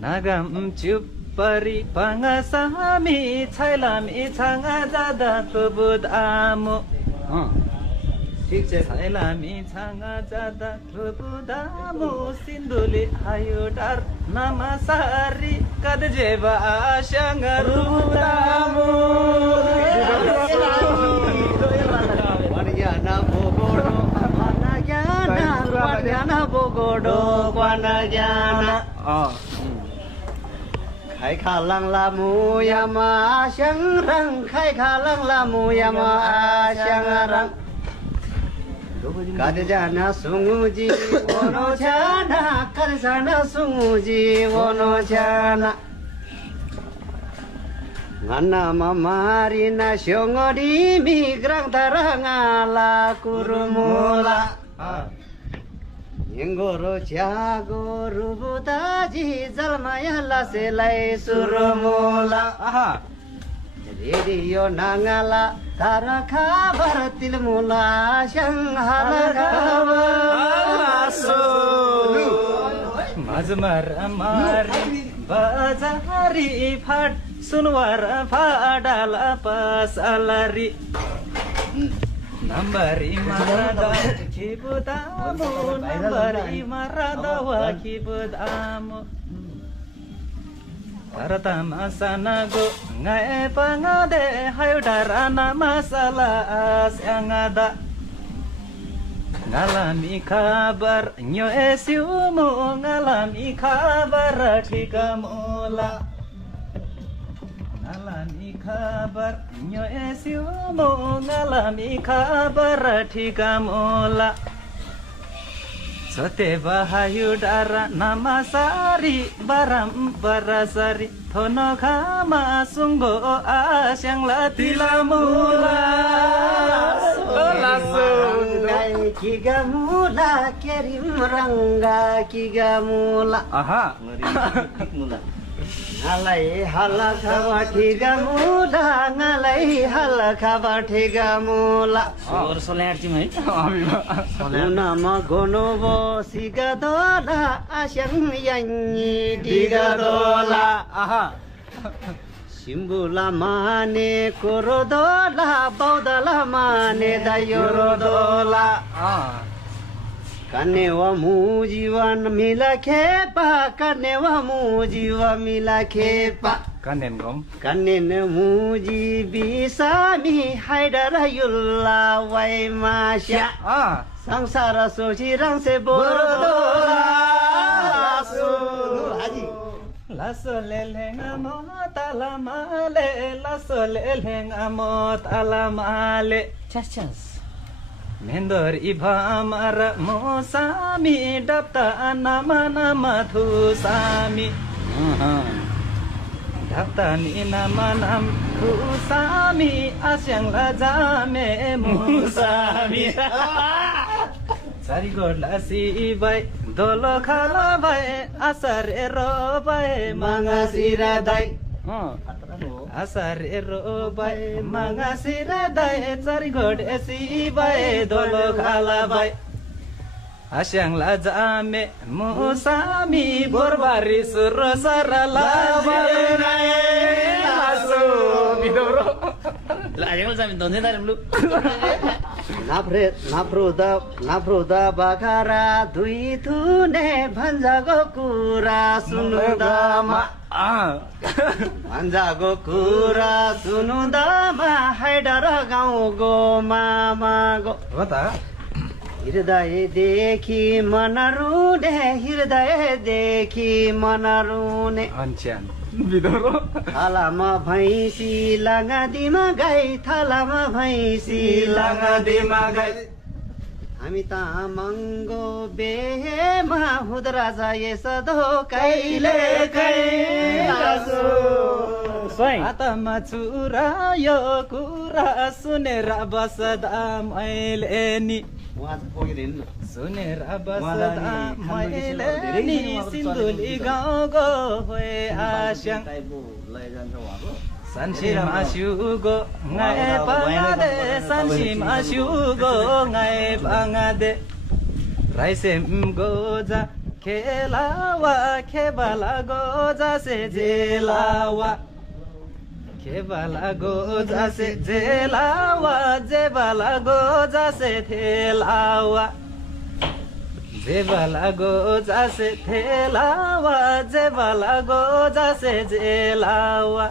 나감 쭈빠리 방아사미 차이람이 창아자다 그부다모 차이람이 창아자다 그부다모 신돌이 하유달 나마사리 까드제바 아샹아루다모 Wanagana bogodo Wanagana bogodo Wanagana Khai khả lăng la mu yama Siang răng Khai khả lăng la mu yama Siang răng Kadjana sunguji Wono chana Kadjana sunguji Wono chana Ngana mamarina syongodi migrang tarangala kurumula Yenggoro jago rubutaji zalmaya la selai surumula Radio nangala tarakhabar tilmula shanghara kabar Mazmar amari bazari phat sunwar phadala pasalari nambari marada kibudamu nambari marada wa kibudamu taratama sanago ngai pangade hayudarana masala asyangada ngalami kabar nyo esiumu ngalami kabar tikamula ngalami kabar nyo esiumu ngalami kabar tikamula sote bahayudara namasari baram barasari thono khama sunggo asyang latilamula Ranggai kigamula kerim rangga kigamula aha Ngalai halakhawa tigamula ngalai halakhawa tigamula और सोलेर चाहिँ है Unama gonobo sigadola asyang yanyi digadola aha Simbula mane korodola baudala mane dayorodola Kanewa mujiwan mila kepa kanewa mujiwa mila kepa kanen gom Kanen muji bisami haidara yulla wai masya Sangsara sochi rangse borodola Haji laso lelenga mot alamale laso lelenga mot alamale chas Mendor ibhamar mosami dapta nama nama thu sami dapta ni nama nam thu sami asyang lajame musami Sari godla si bai dolo khala bai asar ero bai mangasira dai asar ero bai mangasira dai sari god si bai dolo khala bai asyang lajame musami borbari surro sarala bai asu bidoro la asyang lajame donde dalam lu Nafruda bakara dui tune bhanjago kura sunudama Bhanjago kura sunudama haidara gaउँको मामाको हृदयदेखि मन रुने हृदयदेखि मन रुने थालामा भैँसी लाङादीमा गाई थालामा भैँसी लाङादीमा गाई हामी तामाङको बेहेमा हुँदो यसो कहिले हातमा चुरा यो कुरा सुनेर बस्दा मैले नि सुनेर बस्दा मैले नि सिन्धुली गाउँको hoe आस्याङ 산시마 슈고 ngae pangade 산시마 슈고 ngae pangade 라이셈 고자 खेलावा खेबाला गो जासे जेलावा खेबाला गो जासे जेलावा जेबाला गो जासे थेलावा जेबाला गो जासे थेलावा जेबाला गो जासे जेलावा